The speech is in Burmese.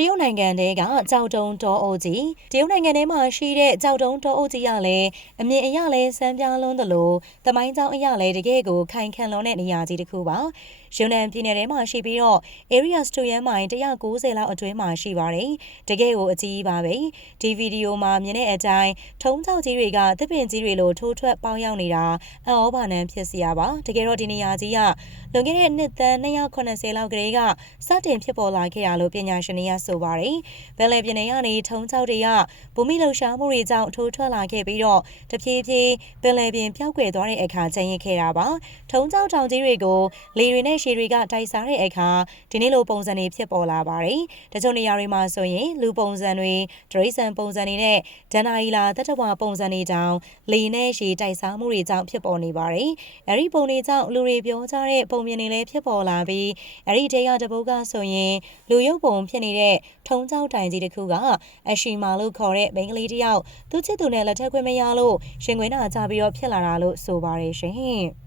တရုတ်နိုင်ငံတဲကကြောက်တုံတောအုပ်ကြီးတရုတ်နိုင်ငံထဲမှာရှိတဲ့ကြောက်တုံတောအုပ်ကြီးရလည်းအမြင်အရလဲစမ်းပြားလွန်းသလိုတမိုင်းကြောင်းအရလဲတကယ်ကိုခိုင်ခန့်လွန်းတဲ့နေရာကြီးတစ်ခုပါယူနန်ပြည်နယ်ထဲမှာရှိပြီးတော့ area စတူရန်မိုင်190လောက်အတွင်းမှာရှိပါတယ်တကယ်ကိုအကြီးပါပဲဒီဗီဒီယိုမှာမြင်တဲ့အတိုင်းထုံးကြောက်ကြီးတွေကသစ်ပင်ကြီးတွေလိုထိုးထွက်ပေါင်းရောက်နေတာအဩဘာနံဖြစ်စရာပါတကယ်တော့ဒီနေရာကြီးကလွန်ခဲ့တဲ့နှစ်သန်း280လောက်ကလေးကစတင်ဖြစ်ပေါ်လာခဲ့တာလို့ပညာရှင်တွေကဆိုပါတယ်။ဘယ်လယ်ပြည်နယ်ကနေထုံးချောက်တွေကဘူမိလှုပ်ရှားမှုတွေကြောင့်ထိုးထွက်လာခဲ့ပြီးတော့တဖြည်းဖြည်းပင်လယ်ပြင်ပျောက်ကွယ်သွားတဲ့အခါကျရင်ခဲ့တာပါ။ထုံးချောက်တောင်ကြီးတွေကိုလေတွေနဲ့ရှည်တွေကတိုက်စားတဲ့အခါဒီနေ့လိုပုံစံတွေဖြစ်ပေါ်လာပါတယ်။တချို့နေရာတွေမှာဆိုရင်လူပုံစံတွေဒရိစံပုံစံတွေနဲ့ဒန်နာရီလာတတဝပုံစံတွေကြောင့်လေနဲ့ရှည်တိုက်စားမှုတွေကြောင့်ဖြစ်ပေါ်နေပါတယ်။အဲဒီပုံတွေကြောင့်လူတွေပြောကြတဲ့ပုံမြင်တွေလည်းဖြစ်ပေါ်လာပြီးအဲဒီတဲကတပုတ်ကဆိုရင်လူရုပ်ပုံဖြစ်နေတဲ့ထုံးချောက်တိုင်ကြီးတစ်ခုကအရှိမာလို့ခေါ်တဲ့မိန်းကလေးတစ်ယောက်သူချစ်သူနဲ့လက်ထပ်ခွင့်မရလို့ရှင်ခွေးနာကြပြီးတော့ဖြစ်လာတာလို့ဆိုပါတယ်ရှင်။